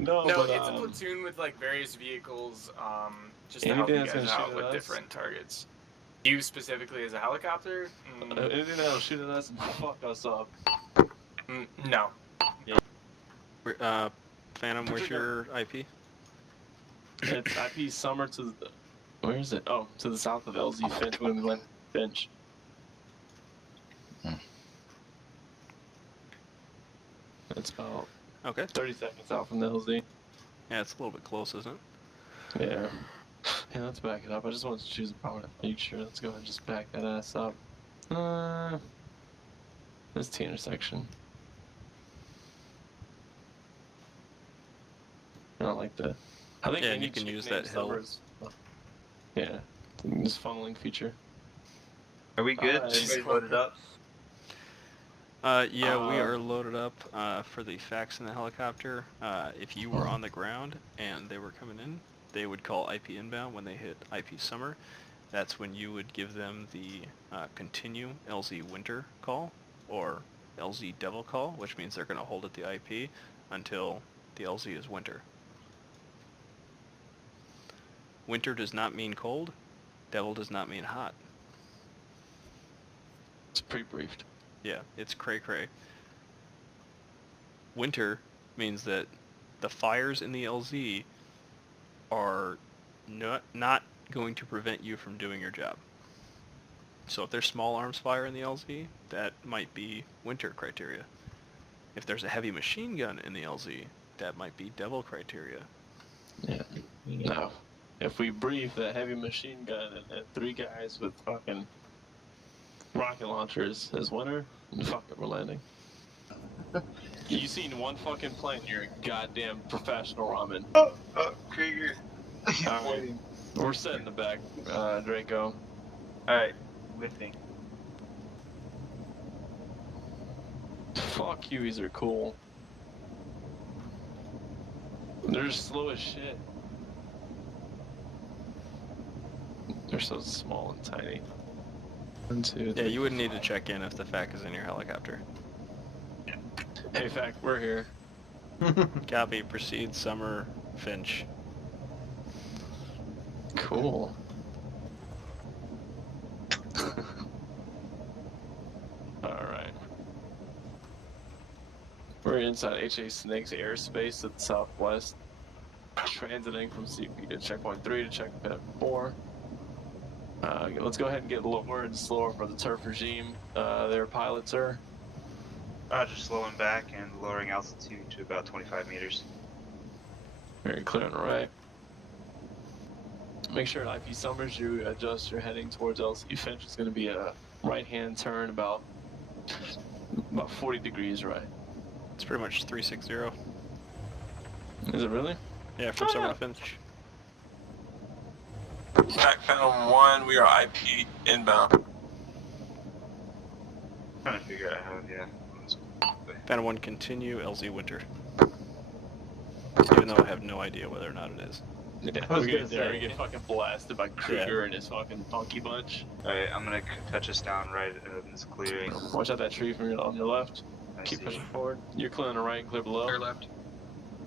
No, No, but, it's a platoon with like various vehicles, just to anything help you that's guys gonna out shoot with at us? different targets. You specifically as a helicopter? Anything that'll shoot at us and fuck us up. No. Phantom, where's your IP? It's IP Summer to the... Where is it? Oh, to the south of LZ Finch when we went Finch. It's about 30 seconds out from the LZ. Yeah, it's a little bit close, isn't it? Yeah. Yeah, let's back it up. I just wanted to choose a prominent feature. Let's go ahead and just back that ass up. This T intersection. I don't like that. I think and you can use that hill. Yeah, this funneling feature. Are we good? Everybody loaded up? Yeah, we are loaded up for the facts in the helicopter. If you were on the ground and they were coming in, they would call IP inbound when they hit IP summer. That's when you would give them the continue LZ winter call or LZ devil call, which means they're going to hold at the IP until the LZ is winter. Winter does not mean cold. Devil does not mean hot. It's pre-briefed. Yeah, it's cray-cray. Winter means that the fires in the LZ are not going to prevent you from doing your job. So if there's small arms fire in the LZ, that might be winter criteria. If there's a heavy machine gun in the LZ, that might be devil criteria. Yeah. No. If we brief that heavy machine gun and 3 guys with fucking rocket launchers as winter, fuck it, we're landing. You seen one fucking plane, you're a goddamn professional, Ramen. Oh, Krieger. Alright, we're setting the back, Draco. Alright, lifting. Fuck Hueys are cool. They're slow as shit. They're so small and tiny. 1, 2, 3. Yeah, you wouldn't need to check in if the FAC is in your helicopter. Hey, FAC, we're here. Copy, proceed, Summer, Finch. Cool. Alright. We're inside HA Snake's airspace to the southwest. Transiting from CP to checkpoint 3 to checkpoint 4. Let's go ahead and get lower and slower for the turf regime. Their pilots are... Just slowing back and lowering altitude to about 25 meters. Very clear on the right. Make sure at IP Summers you adjust your heading towards LC Finch. It's going to be a right-hand turn about 40 degrees right. It's pretty much 360. Is it really? Yeah, from Summer to Finch. Pac Phantom 1, we are IP inbound. Trying to figure out how, yeah. Phantom 1, continue, LZ winter. Even though I have no idea whether or not it is. Yeah, we get fucking blasted by Krieger and his fucking funky bunch. Alright, I'm gonna touch us down right in this clearing. Watch out that tree from on your left. Keep pushing forward. You're clear on the right and clear below. Clear left.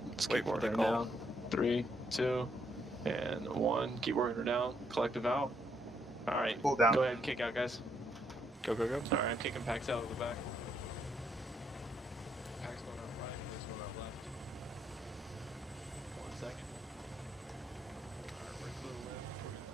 Let's Wait keep for the working call. down. 3, 2, and 1. Keep working her down. Collective out. Alright, Pull down. Go ahead and kick out, guys. Go, go, go. Alright, I'm kicking packs out of the back. Packs going out right, this going out left. 1 second. Alright, we're clear left. We're gonna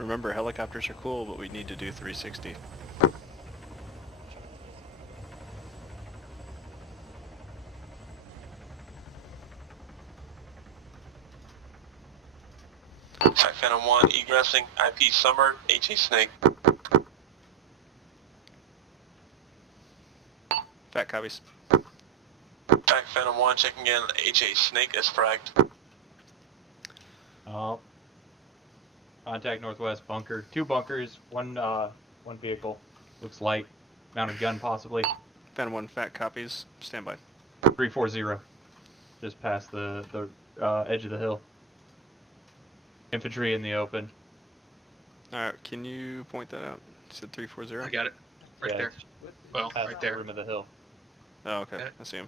Remember, helicopters are cool, but we need to do 360. Pac Phantom 1, egressing, IP Summer, HA Snake. Fat copies. Pac Phantom 1, checking in, HA Snake is fragged. Contact northwest bunker. 2 bunkers, one vehicle. Looks light. Mounted gun possibly. Phantom 1, fat copies. Stand by. 340. Just past the edge of the hill. Infantry in the open. Alright, can you point that out? You said 340? I got it. Right there. it's Well, past right the there. rim of the hill. Oh, okay. Got it. I see him.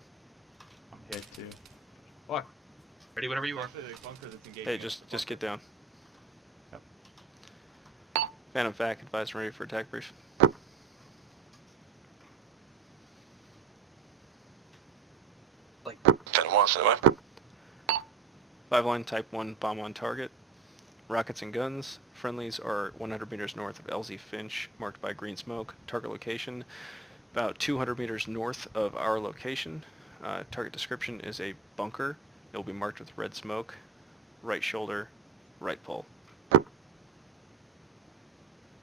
I'm hit too. Fuck. Ready whenever you are. Actually, the bunker that's engaging Hey, us, just get down. Yep. Phantom Vac, advise and ready for attack brief. Like, Phantom 1, stand by. 5 line, type 1, bomb on target. Rockets and guns. Friendlies are 100 meters north of LZ Finch, marked by green smoke. Target location, about 200 meters north of our location. Target description is a bunker. It will be marked with red smoke. Right shoulder, right pole. I'm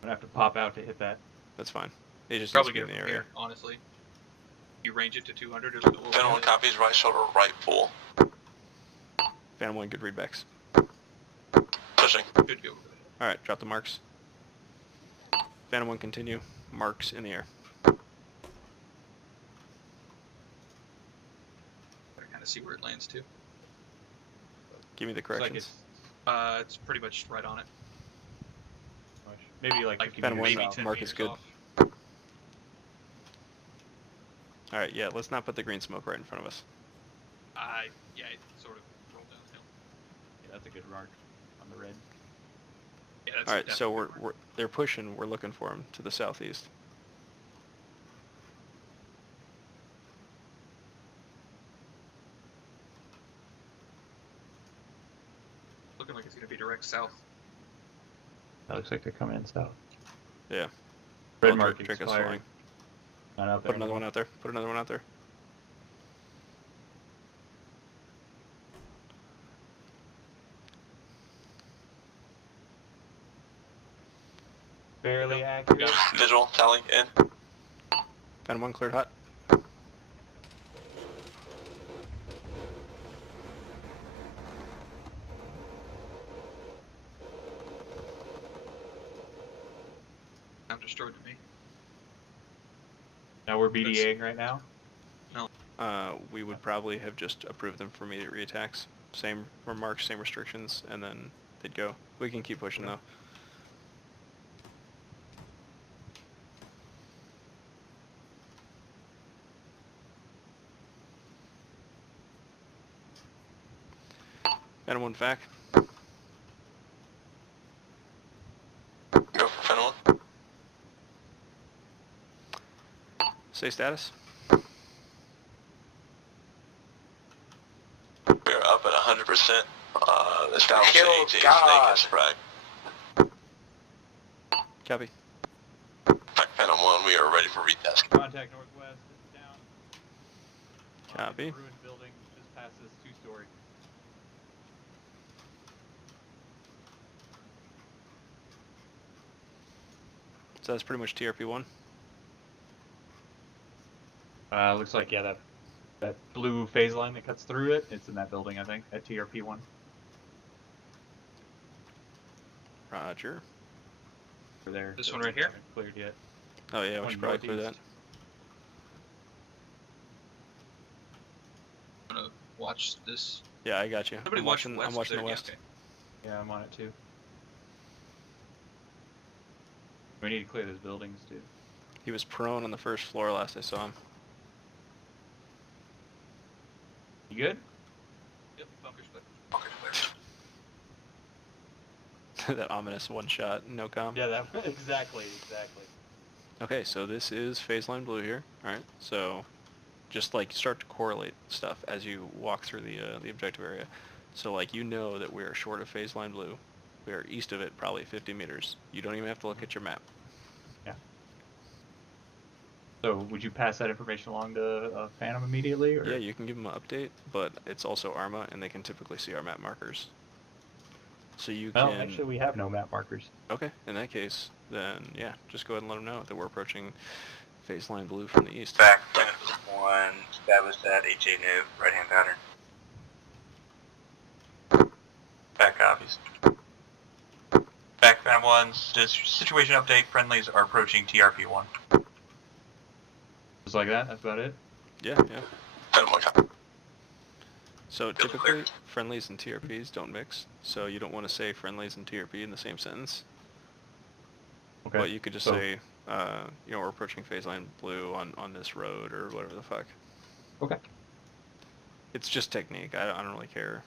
gonna have to pop out to hit that. That's fine. It just probably needs to get be it in from the area. here, honestly. You range it to 200 or Phantom 1 copies, right shoulder, right full. Phantom 1, good readbacks. Pushing. Should go. Alright, drop the marks. Phantom 1, continue. Marks in the air. I kind of see where it lands too. Give me the Looks like corrections. It's pretty much right on it. Maybe like Like 50 Phantom meters 1, south. 10 mark is meters good. off. Alright, yeah, let's not put the green smoke right in front of us. Yeah, it sort of rolled downhill. Yeah, that's a good mark on the red. Yeah, that's Alright, so definitely we're they're pushing, we're looking for them to the southeast. looking like it's going to be direct south. That looks like they're coming in south. Yeah. Red Well, mark Drake is expired. flying. Not out there Put another anymore. one out there. Put another one out there. Fairly accurate. Visual, tally, in. Phantom 1 cleared hot. Sound destroyed to me. Now we're BDAing right now. We would probably have just approved them for immediate reattacks. Same remarks, same restrictions, and then they'd go. We can keep pushing though. Phantom 1 vac. Go for Phantom 1. Say status. We're up at 100%. Establishing Kill HA God. Snake as Prac. Copy. Prac Phantom 1, we are ready for retest. Contact northwest. It's down. Copy. Ruined building just past this two-story. So that's pretty much TRP1. Looks like that blue phase line that cuts through it. It's in that building, I think, at TRP1. Roger. Over there. This one right here? Haven't cleared yet. Oh yeah, we One should probably clear that. northeast. I'm going to watch this. Yeah, I got you. Somebody I'm watch watching. west I'm watching there, the yeah, west. okay. Yeah, I'm on it too. We need to clear those buildings, dude. He was prone on the first floor last I saw him. You good? Yep, bunker's clear. That ominous one shot, no com. Yeah, that exactly. Okay, so this is phase line blue here. All right, so just like start to correlate stuff as you walk through the objective area. So like you know that we are short of phase line blue. We are east of it, probably 50 meters. You don't even have to look at your map. Yeah. So would you pass that information along to Phantom immediately? Or? Yeah, you can give them an update, but it's also Arma, and they can typically see our map markers. So you Well, can... actually, we have no map markers. Okay, in that case, then yeah, just go ahead and let them know that we're approaching phase line blue from the east. Back one, established at HA new, right hand pattern. Back copies. Back Phantom 1, situation update, friendlies are approaching TRP 1. Just like that, that's about it? Yeah, yeah. Phantom 1 copy. So Field typically, clear. friendlies and TRPs don't mix, so you don't want to say friendlies and TRP in the same sentence. Okay. But you could just So- say, we're approaching phase line blue on this road or whatever the fuck. Okay. It's just technique. I don't really care.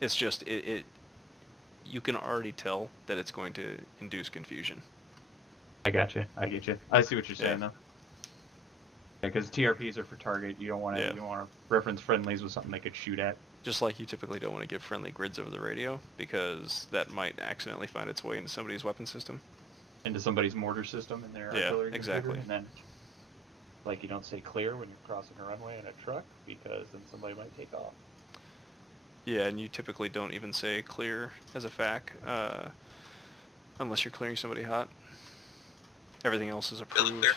It's just you can already tell that it's going to induce confusion. I got you. I get you. I see what you're saying Yeah. though. Yeah, because TRPs are for target. You don't want to. Yeah. You don't want to reference friendlies with something they could shoot at. Just like you typically don't want to give friendly grids over the radio because that might accidentally find its way into somebody's weapon system. Into somebody's mortar system in their Yeah, artillery computer, exactly. and then, like, you don't say clear when you're crossing a runway in a truck because then somebody might take off. Yeah, and you typically don't even say clear as a FAC unless you're clearing somebody hot. Everything else is approved. Clear.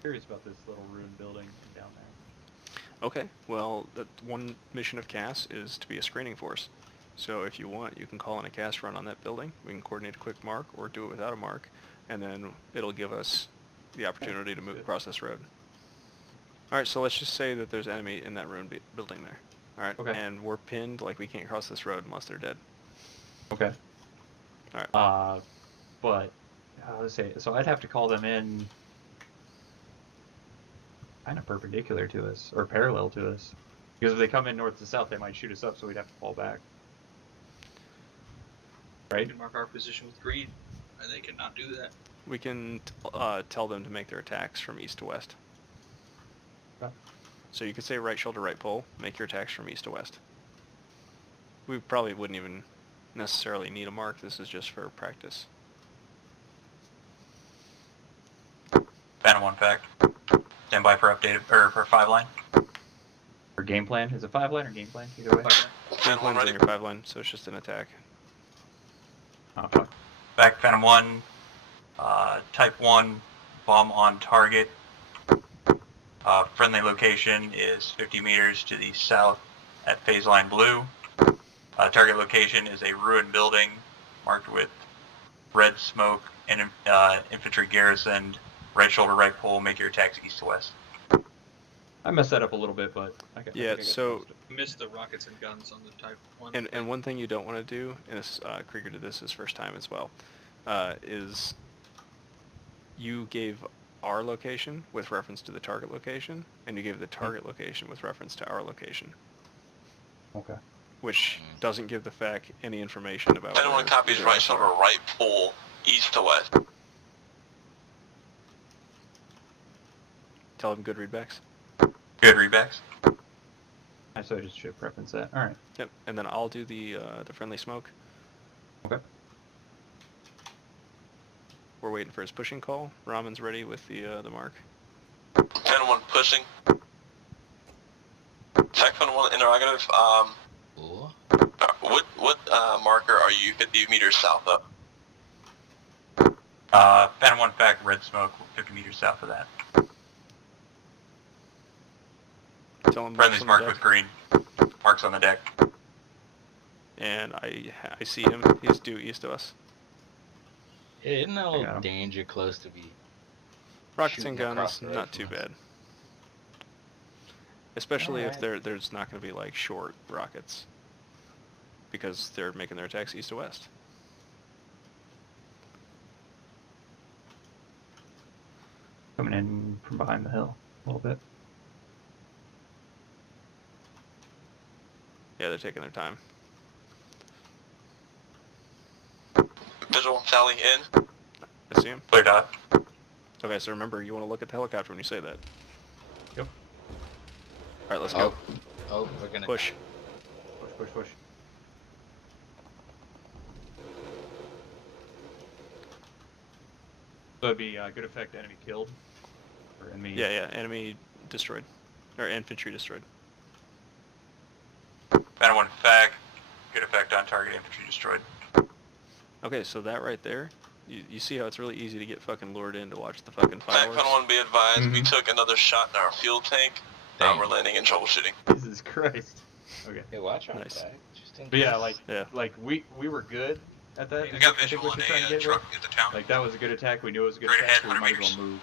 Curious about this little ruined building down there. Okay, well, that one mission of CAS is to be a screening force. So if you want, you can call in a CAS run on that building. We can coordinate a quick mark or do it without a mark, and then it'll give us the opportunity to move across this road. Alright, so let's just say that there's enemy in that ruined building there. Alright, Okay. and we're pinned, like we can't cross this road unless they're dead. Okay. Alright. But let's say so. I'd have to call them in, kind of perpendicular to us or parallel to us, because if they come in north to south, they might shoot us up, so we'd have to fall back. We Right? can mark our position with green, and they cannot do that. We can tell them to make their attacks from east to west. Okay. So you could say right shoulder, right pole, make your attacks from east to west. We probably wouldn't even necessarily need a mark, this is just for practice. Phantom 1 fact. Stand by for updated, or for 5 line. Or game plan? Is it 5 line or game plan? Either way. Game Phantom 1 plan's in ready. your 5 line, so it's just an attack. Oh, fuck. Back Phantom 1. Type 1. Bomb on target. Friendly location is 50 meters to the south at phase line blue. Target location is a ruined building marked with red smoke and infantry garrisoned. Right shoulder, right pole. Make your attacks east to west. I messed that up a little bit, but I think Yeah, I got so- most of it. Missed the rockets and guns on the Type 1. And one thing you don't want to do, and this, Krieger did this his first time as well, is you gave our location with reference to the target location, and you gave the target location with reference to our location, Okay. which doesn't give the FAC any information about Anyone where copies either right of us shoulder, are. right pole, east to west. Tell them good readbacks. Good readbacks. So I just should preference that. All right. Yep, and then I'll do the friendly smoke. Okay. We're waiting for his pushing call. Ramen's ready with the mark. 10-1 pushing. Tech 1 interrogative. What marker are you 50 meters south of? Phantom 1 fact, red smoke, 50 meters south of that. Tell him Friendly's on the marked deck. with green. Marks on the deck. And I see him. He's due east of us. Isn't that a Yeah. little danger close to be? Rockets and Shooting across guns, the road not from too us. bad. Especially if Alright. there's not going to be like short rockets, because they're making their attacks east to west. Coming in from behind the hill a little bit. Yeah, they're taking their time. Visual tally in. I see him. Clear dot. Okay, so remember, you want to look at the helicopter when you say that. Yep. All right, let's go. Oh, we're gonna Push. Push, push, push. So it'd be good effect enemy killed? Or enemy... Yeah, enemy destroyed. Or infantry destroyed. Phantom 1 fact, good effect on target infantry destroyed. Okay, so that right there, you see how it's really easy to get fucking lured in to watch the fucking Tech fireworks? 1 be advised, we Mhm. took another shot in our fuel tank. Dang. We're landing and troubleshooting. Jesus Christ. Okay. Hey, watch out, Nice. back. Just in But yeah, case. like we were good at that. We I got think visual what on you're trying to a get truck with. at the town. Like that was a good attack. We knew it was a good Straight attack, ahead, so we might 100 as well move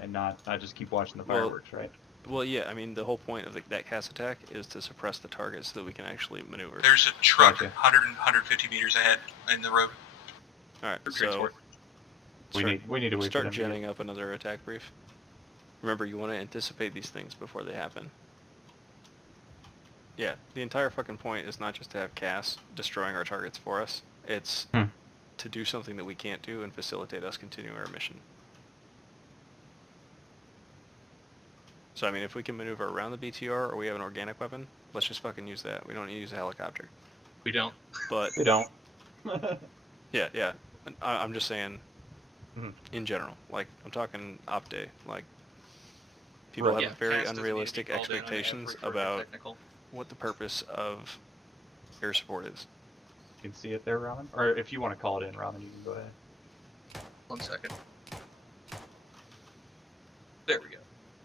and not just keep watching the Well- fireworks, right? Well, yeah, I mean, the whole point of that CAS attack is to suppress the target so that we can actually maneuver. There's a truck Gotcha. 100 and 150 meters ahead in the road. Alright, For so transport. We need to wait for start them to get- genning up another attack brief. Remember, you want to anticipate these things before they happen. Yeah, the entire fucking point is not just to have CAS destroying our targets for us. It's to do something that we can't do and facilitate us continuing our mission. So, I mean, if we can maneuver around the BTR or we have an organic weapon, let's just fucking use that. We don't need to use a helicopter. We don't. But, They don't. yeah. I'm just saying, Mhm. in general. Like, I'm talking op day. Like, people Right. have very CAS doesn't need to be unrealistic called in on expectations every about technical. what the purpose of air support is. You can see it there, Ramen. Or if you want to call it in, Ramen, you can go ahead. 1 second. There we go.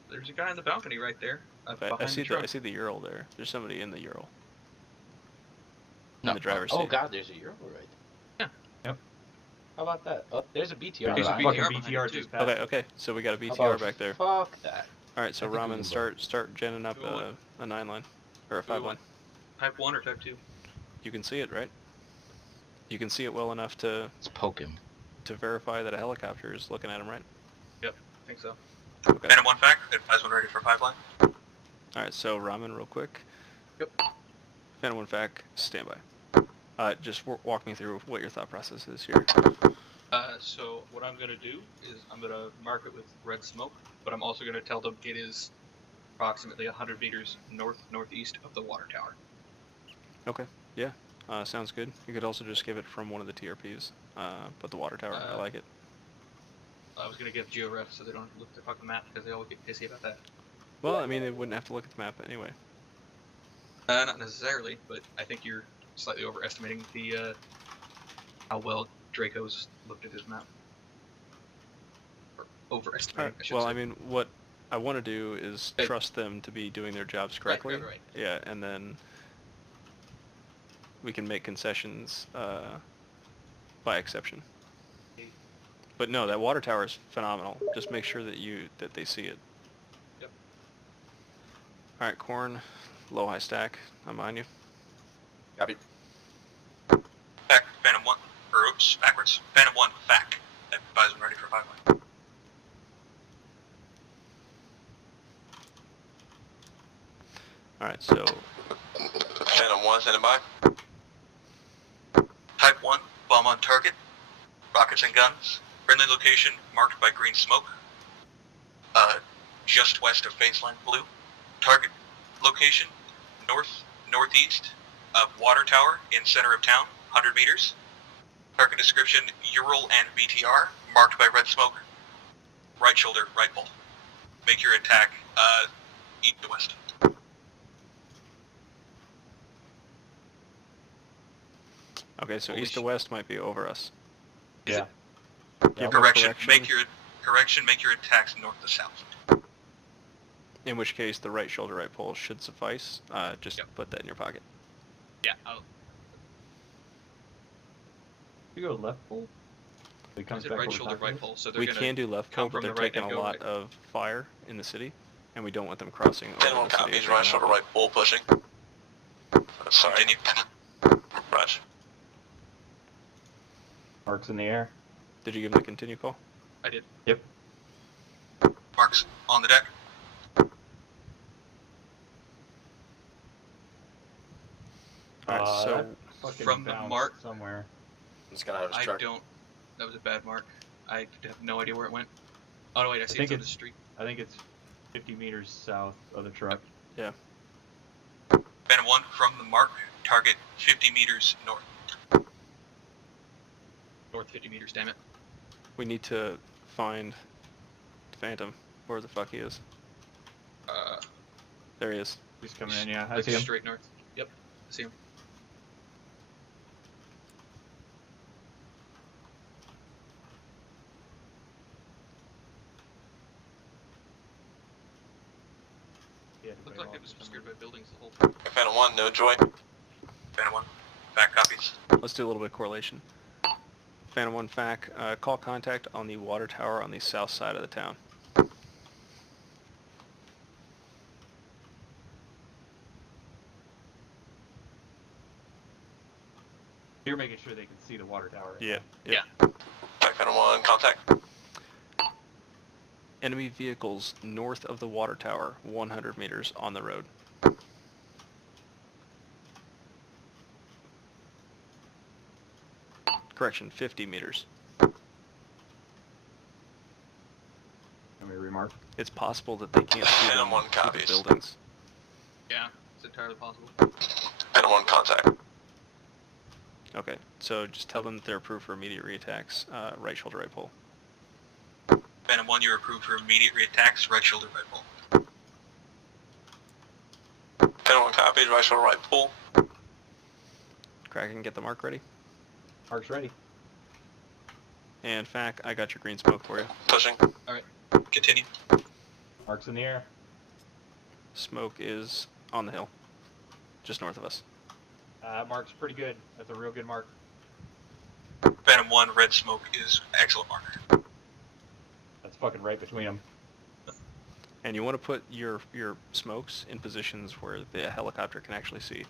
There's a guy on the balcony right there. Behind I see the truck. I see the Ural there. There's somebody in the Ural. No. In the driver's Oh seat. god, there's a Euro right. Yeah. Yep. How about that? Oh, there's a BTR. There's a behind Fucking you. behind BTR it, too. just passed. Okay, so we got a How BTR about back there. Fuck that. Alright, so I think we Ramen, can start genning up Do we want- a 9-line. Or a Do we 5-line. want Type 1 or Type 2? You can see it, right? You can see it well enough to Let's poke him. verify that a helicopter is looking at him, right? Yep, I think so. Okay. Phantom 1 fact, advise when ready for pipeline. Alright, so Ramen, real quick. Yep. Phantom 1 fac, standby. Just walk me through what your thought process is here. So what I'm going to do is I'm going to mark it with red smoke, but I'm also going to tell them it is approximately 100 meters northeast of the water tower. Okay, yeah, sounds good. You could also just give it from one of the TRPs, but the water tower, I like it. I was going to give GeoRef so they don't have to look at the fucking map because they always get pissy about that. Well, I mean, they wouldn't have to look at the map anyway. Not necessarily, but I think you're slightly overestimating the how well Draco's looked at his map. Or overestimating, Alright, I should well, say. I mean, what I want to do is trust them to be doing their jobs correctly. Right. Yeah, and then we can make concessions by exception. But no, that water tower is phenomenal. Just make sure that they see it. Yep. All right, Khorne, low high stack. I'm on you. Copy. Fact, Phantom 1, or oops, backwards. Phantom 1 fact, advise when ready for pipeline. All right, so Phantom 1, standing by. Type 1, bomb on target, rockets and guns. Friendly location marked by green smoke. Just west of baseline blue. Target location northeast of water tower in center of town, 100 meters. Target description Ural and BTR marked by red smoke. Right shoulder, right bolt. Make your attack east to west. okay, so Holy east to shit. west might be over us. Yeah. Give Correction. correction. Make your attacks north to south. In which case, the right shoulder, right pole should suffice. Just put that in your pocket. Yeah, I'll, You go left pole. It I comes said back right over shoulder, top right of pole, so they're We gonna can do left pole, come but from they're the right taking and a go lot right. of fire in the city, and we don't want them crossing over Phantom 1 the city. copies, if they right can shoulder, help right pole pushing. Sorry. Continue. Roger. Marks in the air. it. Did you give them the continue call? I did. Yep. Marks on the deck. Alright, so that fucking from the bounced mark- somewhere. He's gonna have his I truck. don't. That was a bad mark. I have no idea where it went. Oh no, wait, I see think it's on the it's- street. I think it's 50 meters south of the truck. yeah. Phantom 1 from the mark. Target 50 meters north. North 50 meters, damn it. We need to find Phantom, where the fuck he is. There he is. He's coming in, yeah. I Like see him. straight north. Yep, I see him. Yeah, Looked like it was obscured by buildings the whole time. Phantom 1, no joy. Phantom 1, back copies. Let's do a little bit of correlation. Phantom 1 fac, call contact on the water tower on the south side of the town. You're making sure they can see the water tower. Yeah. Yeah. Attack Phantom 1, contact. Enemy vehicles north of the water tower, 100 meters on the road. Correction, 50 meters. Let me remark. It's possible that they can't see Phantom them 1 through the copies. buildings. Yeah, it's entirely possible. Phantom 1, contact. Okay, so just tell them that they're approved for immediate reattacks, right shoulder, right pole. Phantom 1, you're approved for immediate reattacks, right shoulder, right pole. Phantom 1 copies, right shoulder, right pull. Kracken, get the mark ready. Mark's ready. And Fac, I got your green smoke for you. Pushing. Alright, continue. Mark's in the air. Smoke is on the hill, just north of us. Mark's pretty good. That's a real good mark. Phantom 1, red smoke is excellent marker. That's fucking right between them. And you want to put your smokes in positions where the helicopter can actually see.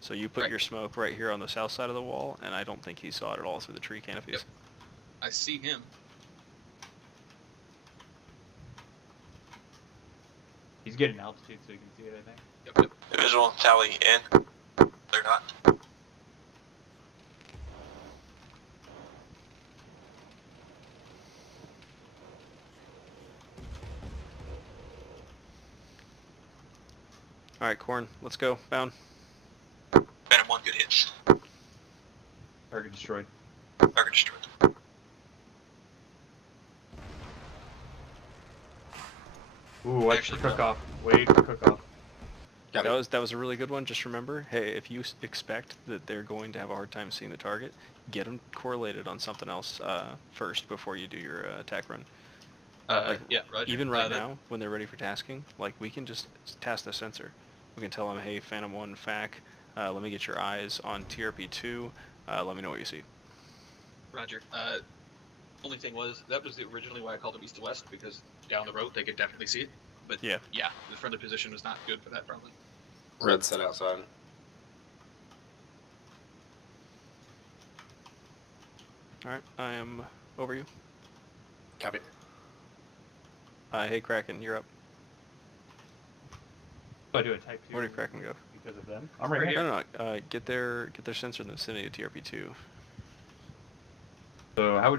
So you put Right. your smoke right here on the south side of the wall, and I don't think he saw it at all through the tree canopies. Yep. I see him. He's getting altitude so you can see it, I think. Yep, yep. Visual, tally in. They're not. Alright, Khorne, let's go. Bound. Phantom 1, good hits. Target destroyed. Target destroyed. Ooh, watch Actually, for cook-off. Wait for cook-off. That was a really good one. Just remember, hey, if you expect that they're going to have a hard time seeing the target, get them correlated on something else first before you do your attack run. Yeah, roger. Even right now, when they're ready for tasking, like we can just task the sensor. We can tell them, hey, Phantom 1, Fac, let me get your eyes on TRP2. Let me know what you see. Roger. Only thing was, that was originally why I called them east to west, because down the road they could definitely see it. But Yeah. The friendly position was not good for that probably. Red set outside. Alright, I am over you. Copy. Hey, Kraken, you're up. So I do a type 2 Where did Kraken go? because of them. I'm right here. No, get their sensor in the vicinity of TRP2. So how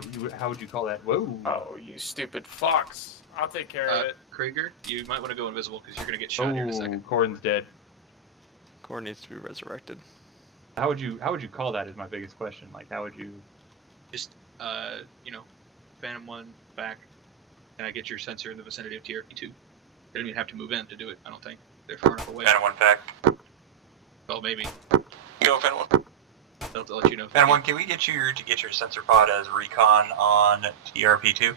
would you call that? Whoa. Oh, you stupid fox. I'll take care of it. Krieger, you might want to go invisible because you're going to get shot here in a second. Khorne's dead. Khorne needs to be resurrected. How would you call that is my biggest question. Like how would you Just, Phantom 1 back, and I get your sensor in the vicinity of TRP2. They don't even have to move in to do it, I don't think. They're far enough away. Phantom 1 back. Well, maybe. Go, Phantom 1. They'll let you know. Phantom 1, can we get you to get your sensor pod as recon on TRP2?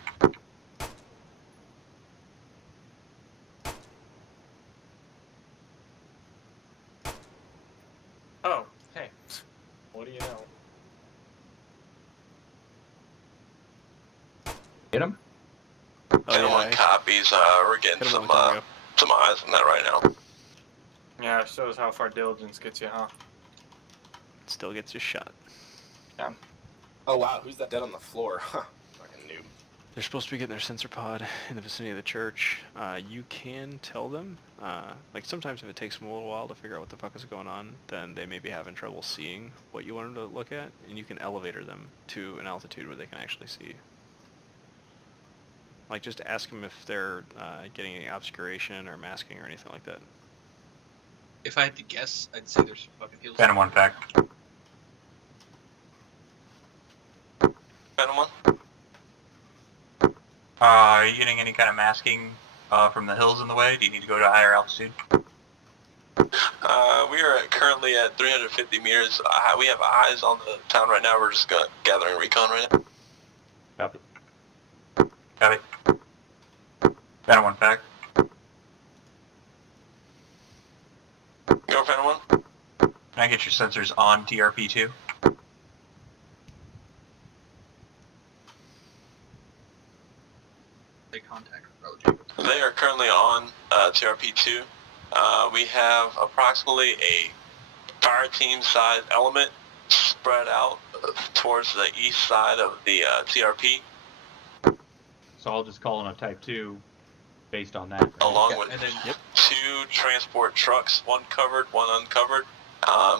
Oh, hey. What do you know? hit him? Phantom 1 copies. We're getting Hit him some a long time ago. some eyes on that right now. Yeah, it shows how far diligence gets you, huh? Still gets you shot. Oh wow, who's that dead on the floor? Huh. Fucking noob. They're supposed to be getting their sensor pod in the vicinity of the church. You can tell them, like sometimes if it takes them a little while to figure out what the fuck is going on, then they may be having trouble seeing what you want them to look at, and you can elevator them to an altitude where they can actually see. Like just ask them if they're getting any obscuration or masking or anything like that. If I had to guess, I'd say there's fucking hills. Phantom 1 back. Phantom 1. Are you getting any kind of masking from the hills in the way? Do you need to go to a higher altitude? We are currently at 350 meters. We have eyes on the town right now. We're just gathering recon right now. Copy. Got it. Phantom 1 back. Go, Phantom 1. Can I get your sensors on TRP2? They contact probably. They are currently on TRP2. We have approximately a fire team size element spread out towards the east side of the TRP, So I'll just call in a Type 2 based on that. Right? along with and then 2 transport trucks, one covered, one uncovered.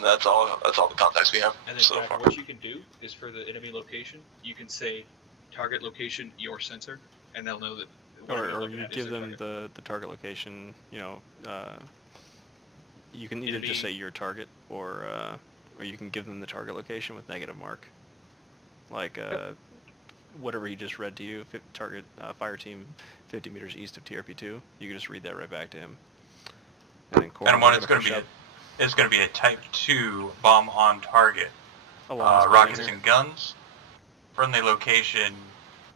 That's all the contacts we have And then so Kraken, far. what you can do is for the enemy location, you can say target location your sensor, and they'll know that. What they're Or looking you at is give their them target. the target location, you know, you can either just say your target, or you can give them the target location with negative mark. Like, whatever he just read to you, target fire team 50 meters east of TRP2, you can just read that right back to him. And then Phantom 1 is going to be a Type 2 bomb on target. Rockets and guns. Friendly location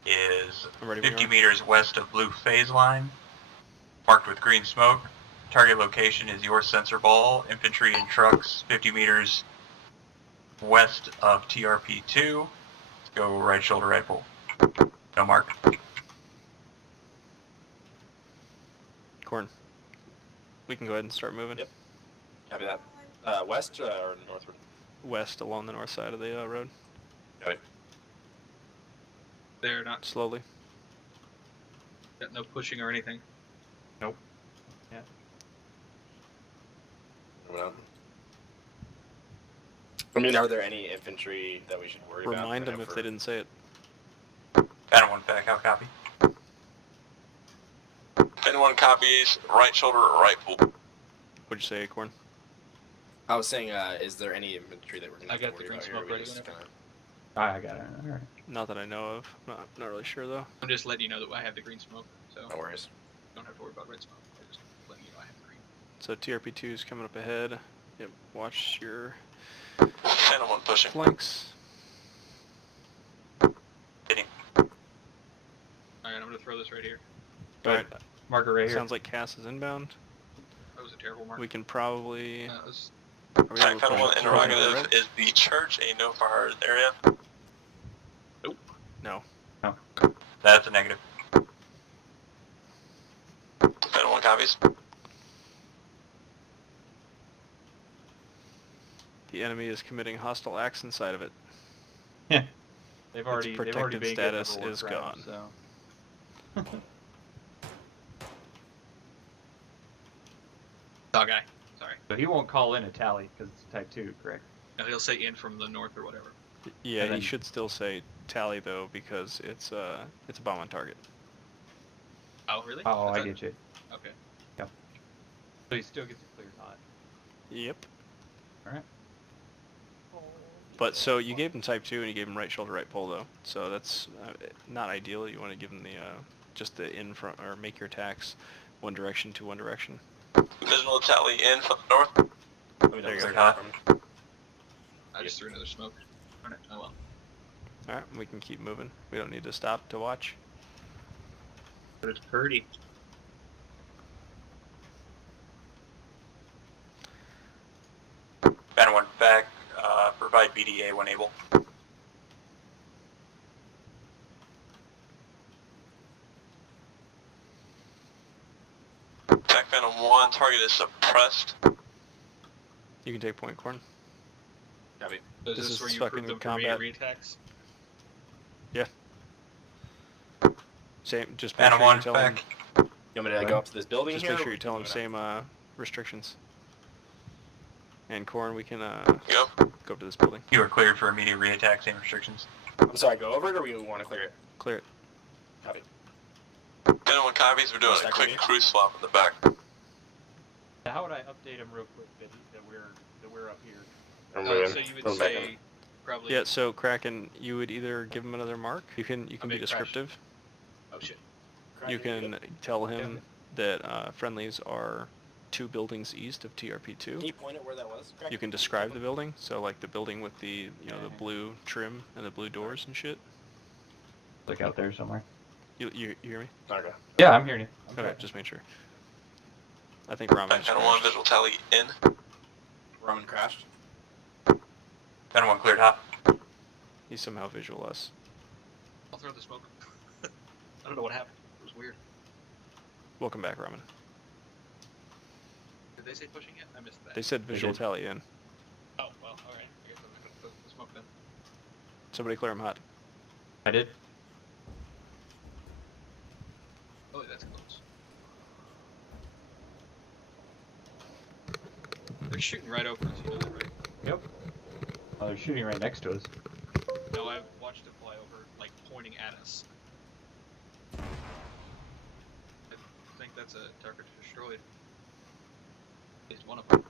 is 50 meters west of blue phase line, marked with green smoke. Target location is your sensor ball, infantry and trucks, 50 meters west of TRP2. Go right shoulder rifle. No mark. Khorne, we can go ahead and start moving. Yep. Copy that. West or northward? West along the north side of the road. Got it. They're not Slowly. got no pushing or anything. Nope. Yeah. I mean, are there any infantry that we should worry about? Remind them if they didn't say it. Phantom 1 back, how copy? If anyone copies, right shoulder or right pool. What'd you say, Khorne? I was saying, is there any infantry that we're going to I got the worry green about smoke here? ready Just whenever. I got it. All right. Not that I know of. Not really sure though. I'm just letting you know that I have the green smoke, so No worries. don't have to worry about red smoke. I'm just letting you know I have the green. So TRP2 is coming up ahead. Yep. Watch your Phantom 1 pushing. flanks. Hitting. Alright, I'm gonna throw this right here. Go ahead. Marker right here. Sounds like CAS is inbound. That was a terrible mark. We can probably. That was Are we able Attack to Phantom push 1 up to interrogative. red? Is the church a no fire area? No. That's a negative. Phantom 1 copies. The enemy is committing hostile acts inside of it. Yeah. They've already protected been status getting is overworked, gone. So. dog guy. Sorry. So he won't call in a tally because it's Type 2, correct? No, he'll say in from the north or whatever. Yeah, And he then- should still say tally though, because it's a bomb on target. Oh, really? Oh, I thought- get you. Okay. Yep. So he still gets a clear hot. Yep. All right. But so you gave him type 2 and you gave him right shoulder, right pull though. So that's not ideal. You want to give him the just the in front, or make your attacks one direction to one direction. Visual tally in from the north. There you go. I just threw another smoke. Darn it. Oh well. Alright, we can keep moving. We don't need to stop to watch. But it's pretty. Phantom 1 back, provide BDA when able. Attack Phantom 1, target is suppressed. You can take point, Khorne. Copy. So is This this is where you fucking prove them for combat. re-attacks? Yeah. Same. Just make Phantom sure you 1 tell back. him. You want me to go up to this building Just here? make sure you tell him same restrictions. And Khorne, we can Go. go up to this building. You are cleared for immediate re-attack, same restrictions. I'm sorry, go over it, or we want to clear it? Clear it. Copy. Phantom 1 copies, we're doing a Second quick me. crew swap in the back. How would I update him real quick that we're up here? So you would say probably. Yeah. So Kraken, you would either give him another mark. You can be made crash. descriptive. Oh shit. You can tell him that friendlies are 2 buildings east of Can TRP2. you point at where that was? You can describe the building, so like the building with the the blue trim and the blue doors and shit. Like out there somewhere. You hear me? Okay. Yeah, I'm hearing you. Okay, just make sure. I think Ramen Attack just Phantom 1, crashed. visual tally in. Ramen crashed. Phantom 1 cleared hot. He somehow visual us. I'll throw the smoke. I don't know what happened. It was weird. Welcome back, Ramen. Did they say pushing yet? I missed that. They said visual did. tally in. Oh well. All right. I guess I'm not gonna put the smoke them. Somebody clear them hot. I did. Oh, that's close. They're shooting right over us, you know that, right? Yep. Oh, they're shooting right next to us. No, I've watched it fly over, like, pointing at us. I think that's a target destroyed. At least one of them.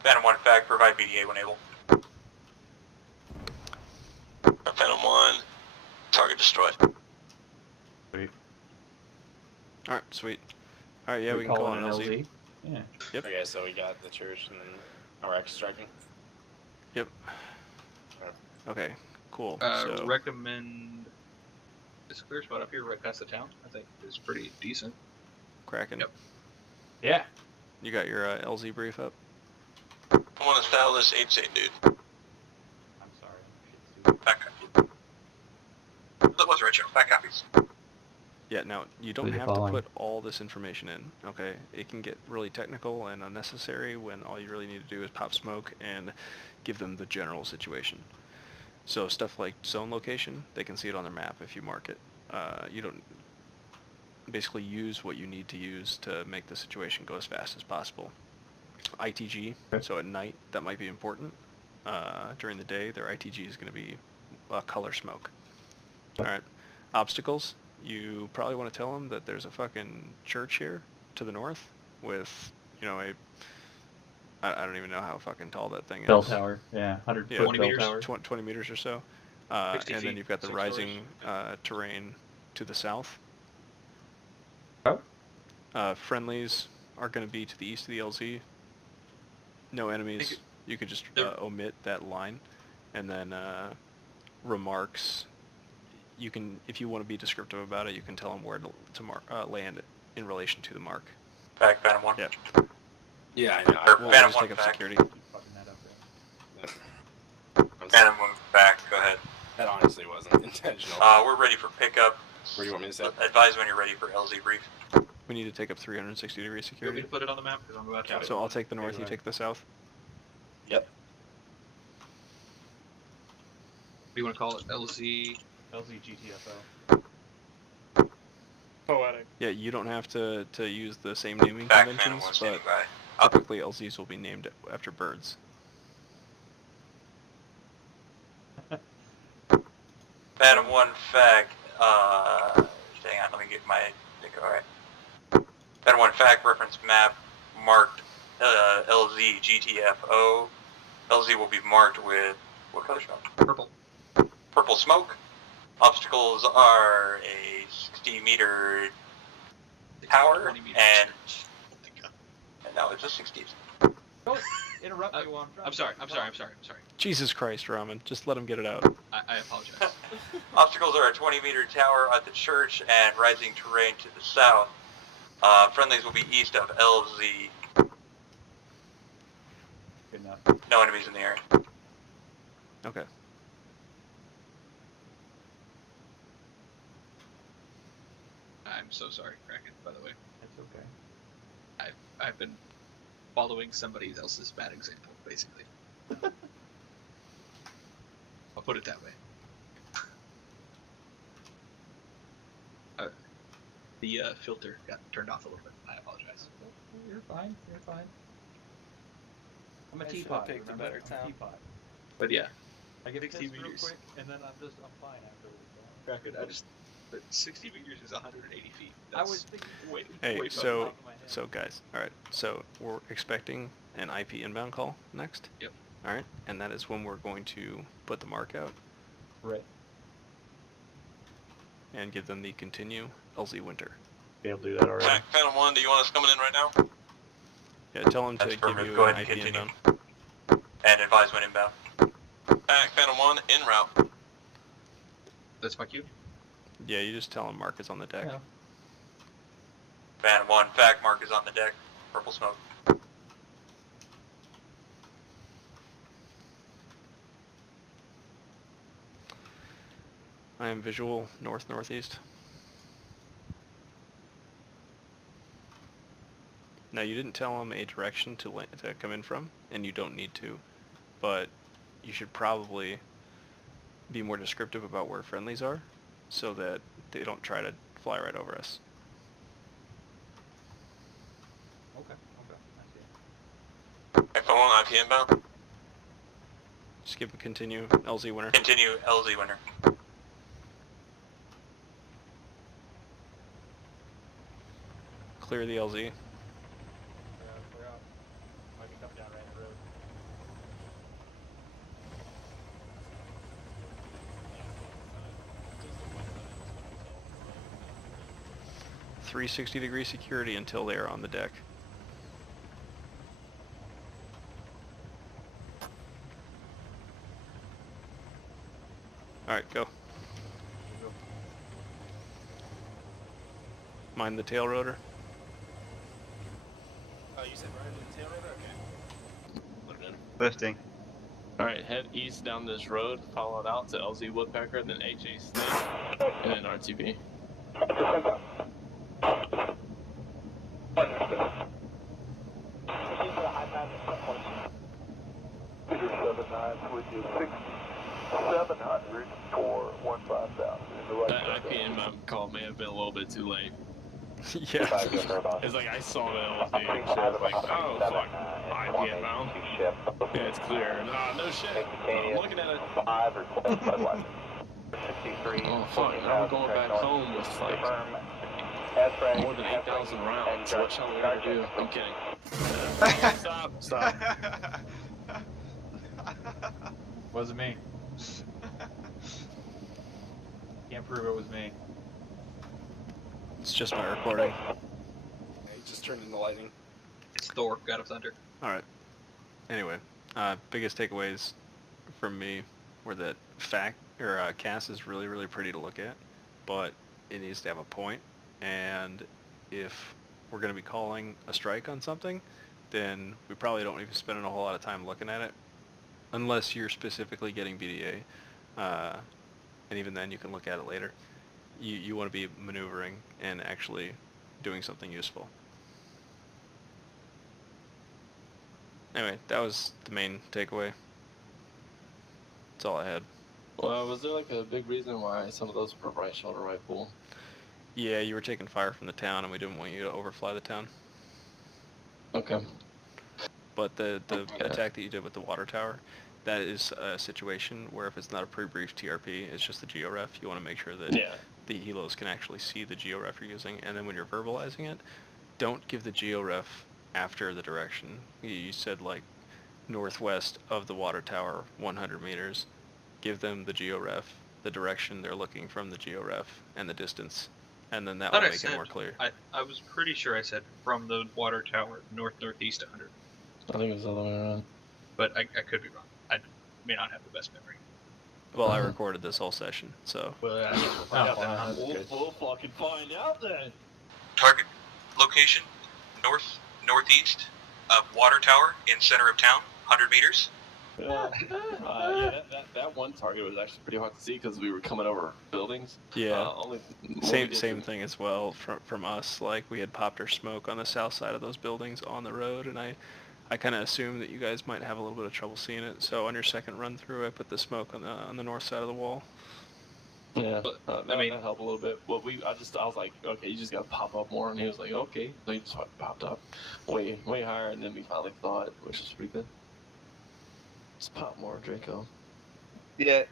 Phantom 1 fact, provide BDA when able. Phantom 1, target destroyed. Sweet. Alright, sweet. Alright, yeah, Are we can call calling an LZ. Yeah. Yep. Okay, so we got the church and then our X striking. Yep. Okay, cool. So, Recommend this clear spot up here right past the town. I think is pretty decent. Kracken. Yep. Yeah. You got your LZ brief up? I want to establish 8-8, dude. I'm sorry. Back copy. That was right, Joe. Back copies. Yeah, now, you don't Really have to following. put all this information in, okay? It can get really technical and unnecessary when all you really need to do is pop smoke and give them the general situation. So stuff like zone location, they can see it on their map if you mark it. You don't basically use what you need to use to make the situation go as fast as possible. ITG, so at night, that might be important. During the day, their ITG is going to be color smoke. Alright, obstacles, you probably want to tell them that there's a fucking church here to the north with, you know, I don't even know how fucking tall that thing Bell is. tower. Yeah. 100 Yeah, foot 20 bell meters. tower. 20 meters or so. 60 and then feet, you've got the 6 rising stories. terrain to the south. Oh. Friendlies are going to be to the east of the LZ. No enemies. You could just omit that line. And then remarks, you can, if you want to be descriptive about it, you can tell them where to land in relation to the mark. Back, Phantom 1. Yep. Yeah, I know. Or We'll Phantom just 1 take up back. security. Keep fucking that up there. I'm sorry. Phantom 1 back, go ahead. That honestly wasn't intentional. We're ready for pickup. Where do you want me to set? Advise when you're ready for LZ brief. We need to take up 360 degree You want me security. to put it on the map? Because I'm about to. Got it. So I'll take the north, you Right. take the south. Yep. What do you want to call it? LZ. LZ GTFO. Poetic. Yeah, you don't have to use the same naming Back, Phantom 1 conventions, standing but by. typically LZs will be named after birds. Phantom 1 fact, hang on, let me get my, alright. Phantom 1 fact, reference map, marked LZ GTFO. LZ will be marked with, what color smoke? Purple. Purple smoke. Obstacles are a 60-meter tower, 20 meters. and Oh my God. no, it's a 60. Don't interrupt me while I'm I'm sorry. Jesus Christ, Ramen, just let him get it out. I apologize. Obstacles are a 20-meter tower at the church and rising terrain to the south. Friendlies will be east of LZ. Good enough. No enemies in the area. Okay. I'm so sorry, Kraken, by the way. That's okay. I've been following somebody else's bad example, basically. I'll put it that way. The filter got turned off a little bit. I apologize. You're fine. You're fine. I'm a I should've teapot. picked a remember? better I'm a town. teapot. But yeah, I get 60 pissed real meters. quick, and then I'm fine afterwards. Kraken, but 60 meters is 180 feet. I That's was thinking way, Hey, way so top of my head. so guys, all right. So we're expecting an IP inbound call next. Yep. All right, and that is when we're going to put the mark out Right. and give them the continue LZ winter. Be able to do that already. Phantom 1, do you want us coming in right now? Yeah, tell them to That's give perfect. you Go an ahead IP and continue. inbound. And advise when inbound. Phantom 1, en route. That's my cue. Yeah, you just tell them mark is on the deck. Yeah. Phantom 1 fact, mark is on the deck. Purple smoke. I am visual north-northeast. Now you didn't tell them a direction to come in from, and you don't need to, but you should probably be more descriptive about where friendlies are, so that they don't try to fly right over us. Okay. If I'm on IP inbound, Just give a continue LZ winner. Continue LZ winner. Clear the LZ. Clear out. Might be coming down Rant Road. – 360-degree security until they are on the deck. Alright, go. Mind the tail rotor. Oh, you said right in the tail rotor? Okay. Put it in. Lifting. Alright, head east down this road, follow it out to LZ Woodpecker, then HA Snake, and then RTB. That IP inbound call may have been a little bit too late. Yeah. It's like I saw that it was me, so I was like, oh fuck, IP inbound. Yeah, it's clear. No shit. I'm looking at it. Oh fuck, now we're going back home with like more than 8,000 rounds. What shall we ever do? I'm kidding. Stop. Wasn't me. Can't prove it was me. It's just my recording. Okay, just turned in the lighting. It's Thor, God of Thunder. Alright. Anyway, biggest takeaways from me were that CAS is really, really pretty to look at, but it needs to have a point, and if we're going to be calling a strike on something, then we probably don't need to spend a whole lot of time looking at it, unless you're specifically getting BDA, and even then you can look at it later. You want to be maneuvering and actually doing something useful. Anyway, that was the main takeaway. That's all I had. Well, was there like a big reason why some of those were right shoulder rifle? Yeah, you were taking fire from the town, and we didn't want you to overfly the town. Okay. But the attack that you did with the water tower, that is a situation where if it's not a pre-brief TRP, it's just the georef. You want to make sure that the helos can actually see the georef you're using, and then when you're verbalizing it, don't give the georef after the direction. You said like northwest of the water tower, 100 meters. Give them the georef, the direction they're looking from the georef, and the distance, and then that will make it more clear. I was pretty sure I said from the water tower, northeast 100. I think it was the other way around. But I could be wrong. I may not have the best memory. Well, I recorded this whole session, so. Well, I guess we'll find out then. We'll fucking find out then. Target location northeast of water tower in center of town, 100 meters. Yeah, that one target was actually pretty hard to see because we were coming over buildings. Yeah, same thing as well from us. Like we had popped our smoke on the south side of those buildings on the road, and I kind of assumed that you guys might have a little bit of trouble seeing it. So on your second run through, I put the smoke on the north side of the wall. Yeah, that helped a little bit. But I was like, okay, you just gotta pop up more, and he was like, okay, so he just popped up way higher, and then we finally thought, which was pretty good. Just pop more, Draco. Yeah,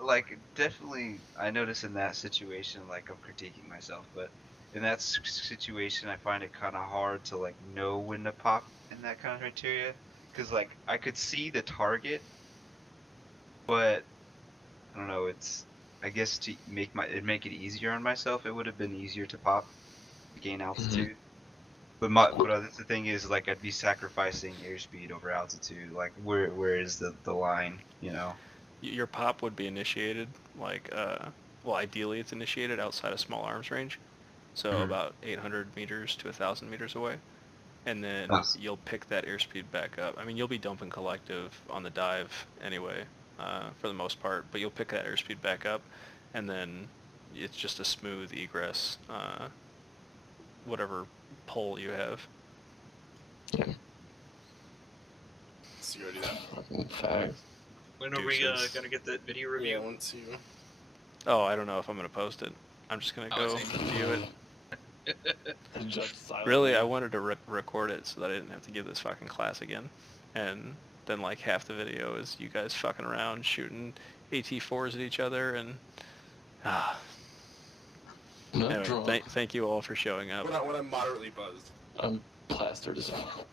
like definitely. I notice in that situation, like I'm critiquing myself, but in that situation, I find it kind of hard to like know when to pop in that kind of criteria, because like I could see the target, but I don't know. It's I guess to make it easier on myself, it would have been easier to pop to gain altitude. But the thing is, like, I'd be sacrificing airspeed over altitude. Like, where is the line, you know? Your pop would be initiated, like, well, ideally it's initiated outside of small arms range. So about 800 meters to 1,000 meters away. And then you'll pick that airspeed back up. I mean, you'll be dumping collective on the dive anyway, for the most part. But you'll pick that airspeed back up, and then it's just a smooth egress, whatever pull you have. Yeah. Security that fucking fags. When are we Deuces. gonna get that video Yeah, review? once you. Oh, I don't know if I'm gonna post it. I'm just gonna Oh, go I see. view it. Judge silently. Really, I wanted to record it so that I didn't have to give this fucking class again. And then like half the video is you guys fucking around shooting AT-4s at each other and Not anyway, drunk. thank you all for showing up. When I'm moderately buzzed. I'm plastered as well.